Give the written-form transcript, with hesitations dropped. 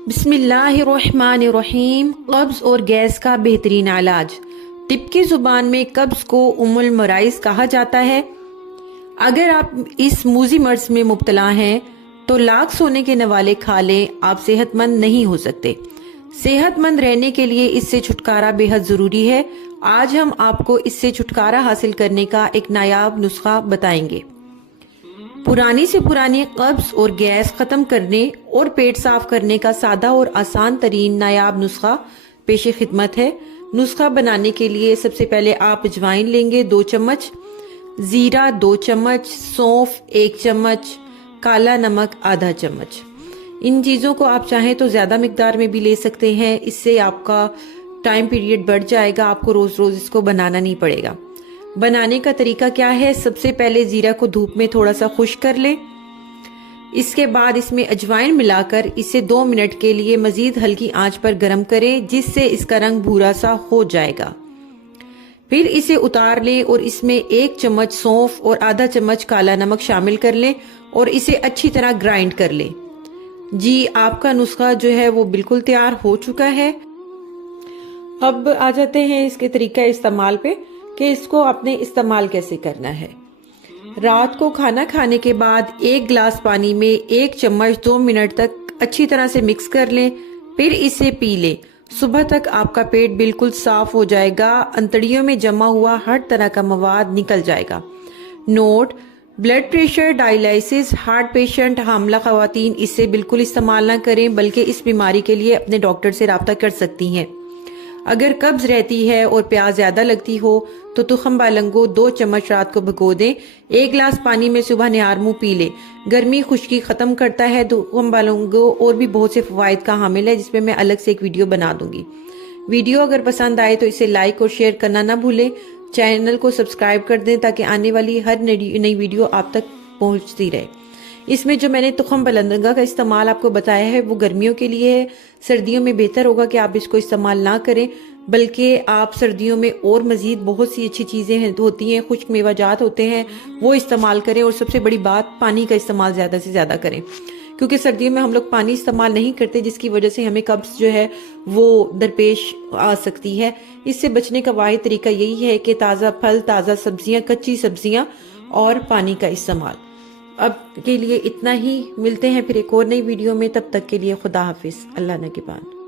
بسم اللہ الرحمن الرحیم۔ قبض اور گیس کا بہترین علاج۔ طب کی زبان میں قبض کو ام المرائض کہا جاتا ہے۔ اگر آپ اس موذی مرض میں مبتلا ہیں تو لاکھ سونے کے نوالے کھا لیں، آپ صحت مند نہیں ہو سکتے۔ صحت مند رہنے کے لیے اس سے چھٹکارا بے حد ضروری ہے۔ آج ہم آپ کو اس سے چھٹکارا حاصل کرنے کا ایک نایاب نسخہ بتائیں گے۔ پرانی سے پرانی قبض اور گیس ختم کرنے اور پیٹ صاف کرنے کا سادہ اور آسان ترین نایاب نسخہ پیش خدمت ہے۔ نسخہ بنانے کے لیے سب سے پہلے آپ اجوائن لیں گے 2 چمچ، زیرہ 2 چمچ، سونف 1 چمچ، کالا نمک آدھا چمچ۔ ان چیزوں کو آپ چاہیں تو زیادہ مقدار میں بھی لے سکتے ہیں، اس سے آپ کا ٹائم پیریڈ بڑھ جائے گا، آپ کو روز روز اس کو بنانا نہیں پڑے گا۔ بنانے کا طریقہ کیا ہے؟ سب سے پہلے زیرہ کو دھوپ میں تھوڑا سا خشک کر لیں، اس کے بعد اس میں اجوائن ملا کر اسے 2 منٹ کے لیے مزید ہلکی آنچ پر گرم کریں، جس سے اس کا رنگ بھورا سا ہو جائے گا۔ پھر اسے اتار لیں اور اس میں 1 چمچ سونف اور آدھا چمچ کالا نمک شامل کر لیں اور اسے اچھی طرح گرائنڈ کر لیں۔ جی آپ کا نسخہ جو ہے وہ بالکل تیار ہو چکا ہے۔ اب آ جاتے ہیں اس کے طریقہ استعمال پہ کہ اس کو آپ نے استعمال کیسے کرنا ہے۔ رات کو کھانا کھانے کے بعد 1 گلاس پانی میں 1 چمچ 2 منٹ تک اچھی طرح سے مکس کر لیں، پھر اسے پی لیں۔ صبح تک آپ کا پیٹ بالکل صاف ہو جائے گا، انتڑیوں میں جمع ہوا ہر طرح کا مواد نکل جائے گا۔ نوٹ: blood pressure, dialysis, heart patient, حاملہ خواتین اس سے بالکل استعمال نہ کریں، بلکہ اس بیماری کے لیے اپنے ڈاکٹر سے رابطہ کر سکتی ہیں۔ اگر قبض رہتی ہے اور پیاس زیادہ لگتی ہو تو تخم بالنگو 2 چمچ رات کو بھگو دیں، 1 گلاس پانی میں صبح نہار منہ پی لیں۔ گرمی خشکی ختم کرتا ہے۔ تخم بالنگو اور بھی بہت سے فوائد کا حامل ہے، جس میں میں الگ سے ایک ویڈیو بنا دوں گی۔ ویڈیو اگر پسند آئے تو اسے لائک اور شیئر کرنا نہ بھولیں۔ چینل کو سبسکرائب کر دیں تاکہ آنے والی ہر نئی ویڈیو آپ تک پہنچتی رہے۔ اس میں جو میں نے تخم بلندگا کا استعمال آپ کو بتایا ہے وہ گرمیوں کے لیے ہے۔ سردیوں میں بہتر ہوگا کہ آپ اس کو استعمال نہ کریں، بلکہ آپ سردیوں میں اور مزید بہت سی اچھی چیزیں ہوتی ہیں، خشک میوہ جات ہوتے ہیں، وہ استعمال کریں۔ اور سب سے بڑی بات، پانی کا استعمال زیادہ سے زیادہ کریں، کیونکہ سردیوں میں ہم لوگ پانی استعمال نہیں کرتے، جس کی وجہ سے ہمیں قبض جو ہے وہ درپیش آ سکتی ہے۔ اس سے بچنے کا واحد طریقہ یہی ہے کہ تازہ پھل، تازہ سبزیاں، کچی سبزیاں اور پانی کا استعمال۔ اب کے لیے اتنا ہی، ملتے ہیں پھر ایک اور نئی ویڈیو میں، تب تک کے لیے خدا حافظ، اللہ نگہبان۔